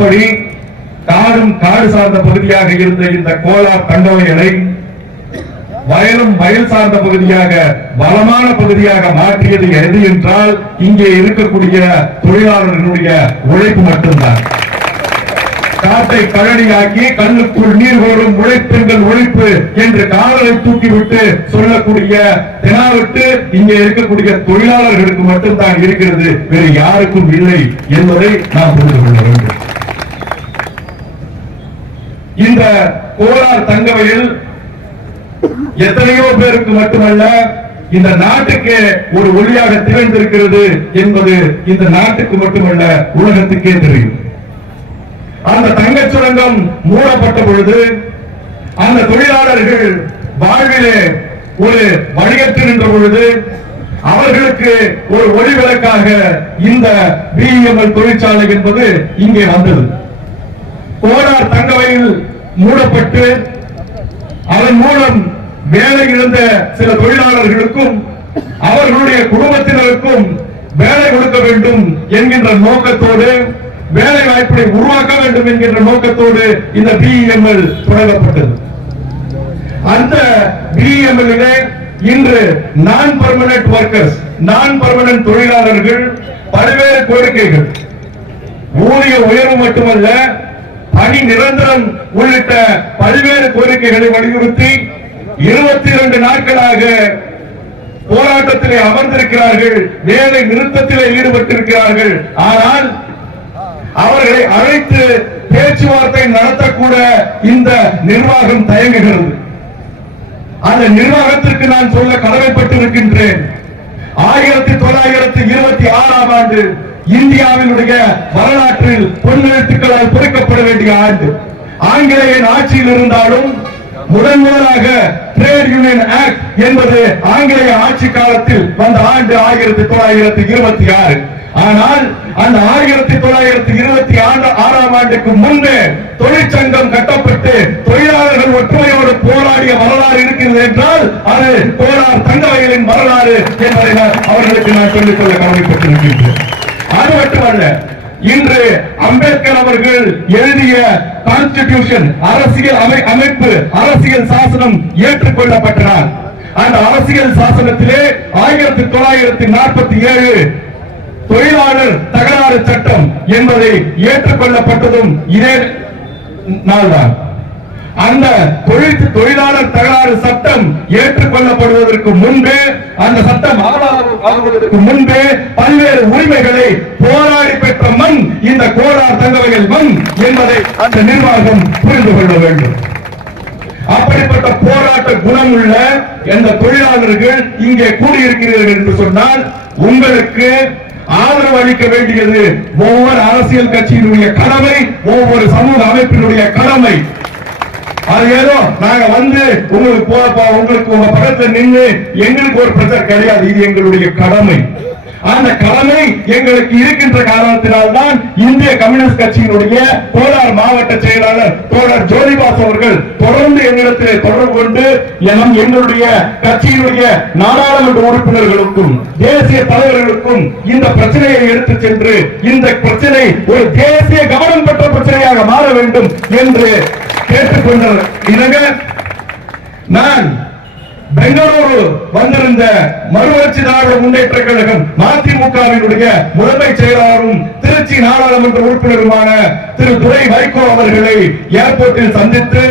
அப்படி காடு சார்ந்த பகுதியாக இருந்த இந்த கோலார் தங்கவயலை வயலும் வயல் சார்ந்த பகுதியாக வளமான பகுதியாக மாற்றியது எது என்றால் இங்கே இருக்கக்கூடிய தொழிலாளர்களுடைய உழைப்பு மட்டும்தான். காட்டை கழனியாக்கி கண்ணுக்குள் நீர் ஓடும் உழைப்பெண்கள் உழைப்பு என்று காலரை தூக்கிவிட்டு சொல்லக்கூடிய தெனாவிட்டு இங்கே இருக்கக்கூடிய தொழிலாளர்களுக்கு மட்டும்தான் இருக்கிறது, வேறு யாருக்கும் இல்லை என்பதை நாம் புரிந்து கொள்ள வேண்டும். இந்த கோலார் தங்கவயல் எத்தனையோ பேருக்கு மட்டுமல்ல இந்த நாட்டுக்கு ஒரு ஒளியாக திகழ்ந்திருக்கிறது என்பது இந்த நாட்டுக்கு மட்டுமல்ல உலகத்துக்கே தெரியும். அந்த தங்கச் சுரங்கம் மூடப்பட்ட பொழுது அந்த தொழிலாளர்கள் வாழ்விலே ஒரு வணிகத்தில் நின்ற பொழுது அவர்களுக்கு ஒரு ஒளிவிளக்காக இந்த பிஎம்எல் தொழிற்சாலை என்பது இங்கே வந்தது. கோலார் தங்கவயல் மூடப்பட்டு அதன் மூலம் வேலை இழந்த சில தொழிலாளர்களுக்கும் அவர்களுடைய குடும்பத்தினருக்கும் வேலை கொடுக்க வேண்டும் என்கின்ற நோக்கத்தோடு, வேலை வாய்ப்பை உருவாக்க வேண்டும் என்கின்ற நோக்கத்தோடு இந்த பிஎம்எல் தொடங்கப்பட்டது. அந்த பிஎம்எல் இன்று நான் பெர்மனன்ட் ஒர்க்கர்ஸ், நான் பெர்மனன்ட் தொழிலாளர்கள் பல்வேறு கோரிக்கைகள், ஊதிய உயர்வு மட்டுமல்ல பணி நிரந்தரம் உள்ளிட்ட பல்வேறு கோரிக்கைகளை வலியுறுத்தி 22 நாட்களாக போராட்டத்திலே அமர்ந்திருக்கிறார்கள், வேலை நிறுத்தத்திலே ஈடுபட்டிருக்கிறார்கள். ஆனால் அவர்களை அழைத்து பேச்சுவார்த்தை நடத்தக்கூட இந்த நிர்வாகம் தயங்குகிறது. அந்த நிர்வாகத்திற்கு நான் சொல்ல கடமைப்பட்டிருக்கின்றேன். 1926ஆம் ஆண்டு இந்தியாவினுடைய வரலாற்றில் பொன்னெழுத்துக்களால் பொறிக்கப்பட வேண்டிய ஆண்டு. ஆங்கிலேயன் ஆட்சியில் இருந்தாலும் முதலாக ட்ரேட் யூனியன் ஆக்ட் என்பது ஆங்கிலேய ஆட்சி காலத்தில் வந்த ஆண்டு 1926. ஆனால் அந்த 1926ஆம் ஆண்டுக்கு முன்பே தொழிற்சங்கம் கட்டப்பட்டு தொழிலாளர்கள் ஒற்றுமையோடு போராடிய வரலாறு இருக்கிறது என்றால் அது கோலார் தங்கவயலின் வரலாறு என்பதை அவர்களுக்கு நான் சொல்லிக்கொள்ள கடமைப்பட்டிருக்கின்றேன். அது மட்டுமல்ல, இன்று அம்பேத்கர் அவர்கள் எழுதிய கான்ஸ்டிடியூஷன், அரசியல் அமைப்பு, அரசியல் சாசனம் ஏற்றுக்கொள்ளப்பட்டார். அந்த அரசியல் சாசனத்திலே 1947 தொழிலாளர் தகராறு சட்டம் என்பதை ஏற்றுக்கொள்ளப்பட்டதும் இதே நாள்தான். அந்த தொழிலாளர் தகராறு சட்டம் ஏற்றுக்கொள்ளப்படுவதற்கு முன்பே, அந்த சட்டம் ஆவதற்கு முன்பே பல்வேறு உரிமைகளை போராடி பெற்ற மண் இந்த கோலார் தங்கவயல் மண் என்பதை அந்த நிர்வாகம் புரிந்து கொள்ள வேண்டும். அப்படிப்பட்ட போராட்ட குணம் உள்ள எந்த தொழிலாளர்கள் இங்கே கூடியிருக்கிறீர்கள் என்று சொன்னால் உங்களுக்கு ஆதரவு அளிக்க வேண்டியது ஒவ்வொரு அரசியல் கட்சியினுடைய கடமை, ஒவ்வொரு சமூக அமைப்பினுடைய கடமை. அது ஏதோ நாங்க வந்து உங்களுக்கு உங்க பக்கத்துல நின்று எங்களுக்கு ஒரு பிரச்சனை கிடையாது, இது எங்களுடைய கடமை. அந்த கடமை எங்களுக்கு இருக்கின்ற காரணத்தினால்தான் இந்திய கம்யூனிஸ்ட் கட்சியினுடைய கோலார் மாவட்ட செயலாளர் தோழர் ஜோதிபாஸ் அவர்கள் தொடர்ந்து என்னிடத்தில் தொடர்பு கொண்டு எங்களுடைய கட்சியினுடைய நாடாளுமன்ற உறுப்பினர்களுக்கும் தேசிய தலைவர்களுக்கும் இந்த பிரச்சனையை எடுத்து சென்று இந்த பிரச்சனை ஒரு தேசிய கவனம் பெற்ற பிரச்சனையாக மாற வேண்டும் என்று கேட்டுக்கொண்டார். நான் பெங்களூரு வந்திருந்த மறுமலர்ச்சி திராவிட முன்னேற்ற கழகம் மதிமுகவினுடைய முதன்மை செயலாளரும் திருச்சி நாடாளுமன்ற உறுப்பினருமான திரு துரை வைகோ அவர்களை ஏர்போர்ட்டில் சந்தித்து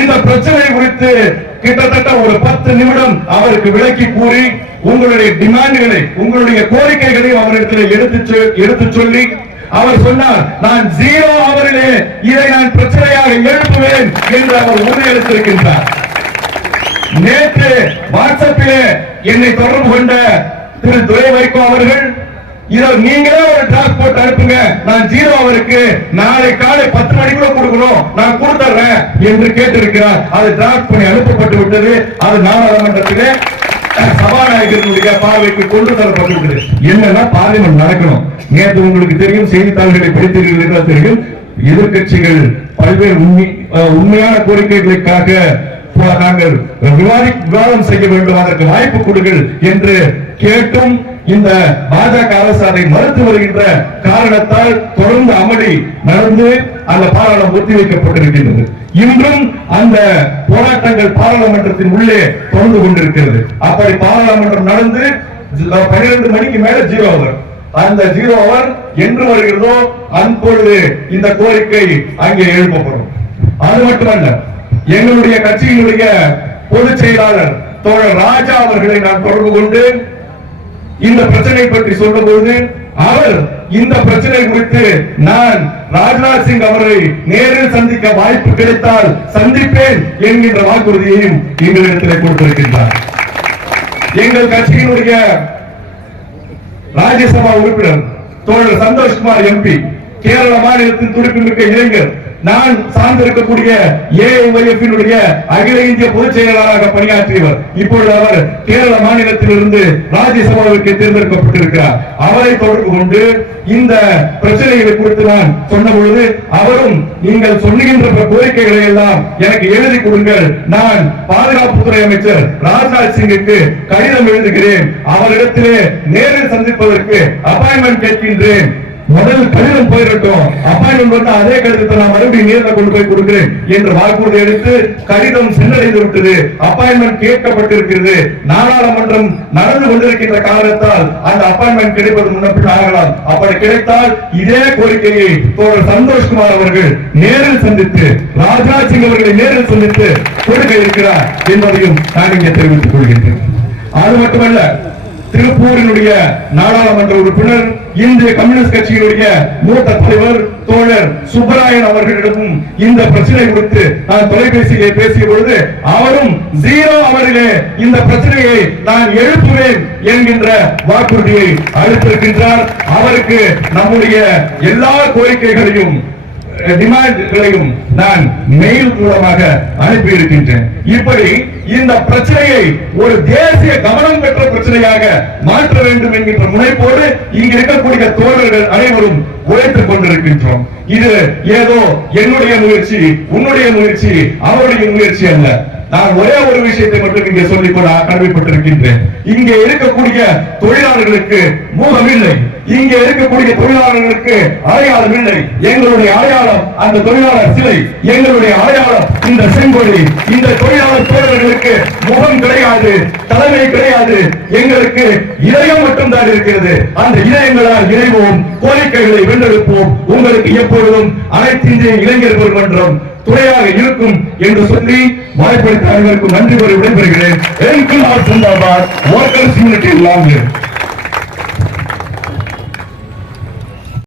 இந்த பிரச்சனை குறித்து கிட்டத்தட்ட ஒரு 10 நிமிடம் அவருக்கு விளக்கி கூறி உங்களுடைய டிமாண்டுகளை, உங்களுடைய கோரிக்கைகளை அவரிடத்தில் எடுத்து சொல்லி அவர் சொன்னார், நான் 0 அவரிலே இதை நான் பிரச்சனையாக எழுப்புவேன் என்று அவர் உறுதியளித்திருக்கின்றார். நேற்று வாட்ஸ்அப்பிலே என்னை தொடர்பு கொண்ட திரு துரை வைகோ அவர்கள், இதை நீங்களே ஒரு டிராஃப்ட் போட்டு அனுப்புங்க, நான் 0 அவருக்கு நாளை காலை 10 மணிக்குள்ள கொடுக்கணும், நான் கொடுத்துறேன் என்று கேட்டிருக்கிறார். அது டிராஃப்ட் பண்ணி அனுப்பப்பட்டு விட்டது. அது நாடாளுமன்றத்திலே சபாநாயகர்களுடைய பார்வைக்கு கொண்டு தரப்பட்டு என்னன்னா பார்லிமெண்ட் நடக்கணும். நேற்று உங்களுக்கு தெரியும், செய்தித்தாள்களை படித்தீர்கள் தெரியும், எதிர்கட்சிகள் பல்வேறு உண்மையான கோரிக்கைகளுக்காக நாங்கள் விவாதம் செய்ய வேண்டும், அதற்கு வாய்ப்பு கொடுங்கள் என்று கேட்டும் இந்த பாஜக அரசு அதை மறுத்து வருகின்ற காரணத்தால் தொடர்ந்து அமளி நடந்து அந்த பாராளுமன்றம் ஒத்திவைக்கப்பட்டிருக்கின்றது. இன்றும் அந்த போராட்டங்கள் பாராளுமன்றத்தின் உள்ளே தொடர்ந்து கொண்டிருக்கிறது. அப்படி பாராளுமன்றம் நடந்து 12 மணிக்கு மேல 0 அவர். அந்த 0 அவர் என்று வருகிறதோ அப்பொழுது இந்த கோரிக்கை அங்கே எழுப்பப்படும். அது மட்டுமல்ல, எங்களுடைய கட்சியினுடைய பொதுச் செயலாளர் தோழர் ராஜா அவர்களை நான் தொடர்பு கொண்டு இந்த பிரச்சனை பற்றி சொல்லும்போது அவர் இந்த பிரச்சனை குறித்து நான் ராஜ்நாத் சிங் அவரை நேரில் சந்திக்க வாய்ப்பு கிடைத்தால் சந்திப்பேன் என்கின்ற வாக்குறுதியையும் எங்களிடத்தில் கொடுத்திருக்கின்றார். எங்கள் கட்சியினுடைய ராஜ்யசபா உறுப்பினர் தோழர் சந்தோஷ்குமார் எம்பி, கேரள மாநிலத்தின் துடிப்புமிக்க இளைஞர், நான் சார்ந்திருக்கக்கூடிய ஏஐஒய்எஃப் அகில இந்திய பொதுச் செயலாளராக பணியாற்றியவர். இப்பொழுது அவர் கேரள மாநிலத்திலிருந்து ராஜ்யசபாவிற்கு தேர்ந்தெடுக்கப்பட்டிருக்கிறார். அவரை தொடர்பு கொண்டு இந்த பிரச்சனைகளை குறித்து நான் சொன்ன பொழுது அவரும் நீங்கள் சொல்லுகின்ற கோரிக்கைகளை எல்லாம் எனக்கு எழுதி கொடுங்கள், நான் பாதுகாப்புத்துறை அமைச்சர் ராஜ்நாத் சிங்குக்கு கடிதம் எழுதுகிறேன், அவரிடத்திலே நேரில் சந்திப்பதற்கு அப்பாயின்மெண்ட் கேட்கின்றேன், முதல் கடிதம் போயிடட்டும், அப்பாயின்மெண்ட் வந்து அதே கடிதத்தை நான் மறுபடியும் நேரில் கொண்டு போய் கொடுக்கிறேன் என்று வாக்குறுதி எடுத்து கடிதம் சென்றடைந்து விட்டது. அப்பாயின்மெண்ட் கேட்கப்பட்டிருக்கிறது. நாடாளுமன்றம் நடந்து கொண்டிருக்கின்ற காரணத்தால் அந்த அப்பாயின்மெண்ட் கிடைப்பது முன்னப்பின் ஆகலாம். அப்படி கிடைத்தால் இதே கோரிக்கையை தோழர் சந்தோஷ்குமார் அவர்கள் நேரில் சந்தித்து ராஜ்நாத் சிங் அவர்களை நேரில் சந்தித்து கொடுக்க இருக்கிறார் என்பதையும் நான் இங்கே தெரிவித்துக் கொள்கின்றேன். அது மட்டுமல்ல, திருப்பூரினுடைய நாடாளுமன்ற உறுப்பினர் இந்திய கம்யூனிஸ்ட் கட்சியினுடைய மூத்த தலைவர் தோழர் சுப்பராயன் அவர்களிடமும் இந்த பிரச்சனை குறித்து நான் தொலைபேசியை பேசிய பொழுது அவரும் 0 அவரிலே இந்த பிரச்சனையை நான் எழுப்புவேன் என்கின்ற வாக்குறுதியை அளித்திருக்கின்றார். அவருக்கு நம்முடைய எல்லா கோரிக்கைகளையும் டிமாண்ட்களையும் நான் மெயில் மூலமாக அனுப்பி இருக்கின்றேன். இப்படி இந்த பிரச்சனையை ஒரு தேசிய கவனம் பெற்ற பிரச்சனையாக மாற்ற வேண்டும் என்கின்ற முனைப்போடு இங்கு இருக்கக்கூடிய தோழர்கள் அனைவரும் உழைத்துக் கொண்டிருக்கின்றோம். இது ஏதோ என்னுடைய முயற்சி, உன்னுடைய முயற்சி, அவருடைய முயற்சி அல்ல. நான் ஒரே ஒரு விஷயத்தை மட்டும் இங்கே சொல்லிக்கொள்ள கடமைப்பட்டிருக்கின்றேன். இங்கே இருக்கக்கூடிய தொழிலாளர்களுக்கு முகம் இல்லை, இங்கே இருக்கக்கூடிய தொழிலாளர்களுக்கு அடையாளம் இல்லை. எங்களுடைய அடையாளம் அந்த தொழிலாளர் சிலை, எங்களுடைய அடையாளம் இந்த செங்கொடி. இந்த தொழிலாளர் தோழர்களுக்கு முகம் கிடையாது, தலைமை கிடையாது, எங்களுக்கு இதயம் மட்டும்தான் இருக்கிறது. அந்த இதயங்களால் இணைவோம், கோரிக்கைகளை வென்றெடுப்போம். உங்களுக்கு எப்பொழுதும் அனைத்து இந்திய இளைஞர்கள் மன்றம் துணையாக இருக்கும் என்று சொல்லி வாய்ப்பளித்த அனைவருக்கும் நன்றி கூறி விடைபெறுகிறேன். Workers unity long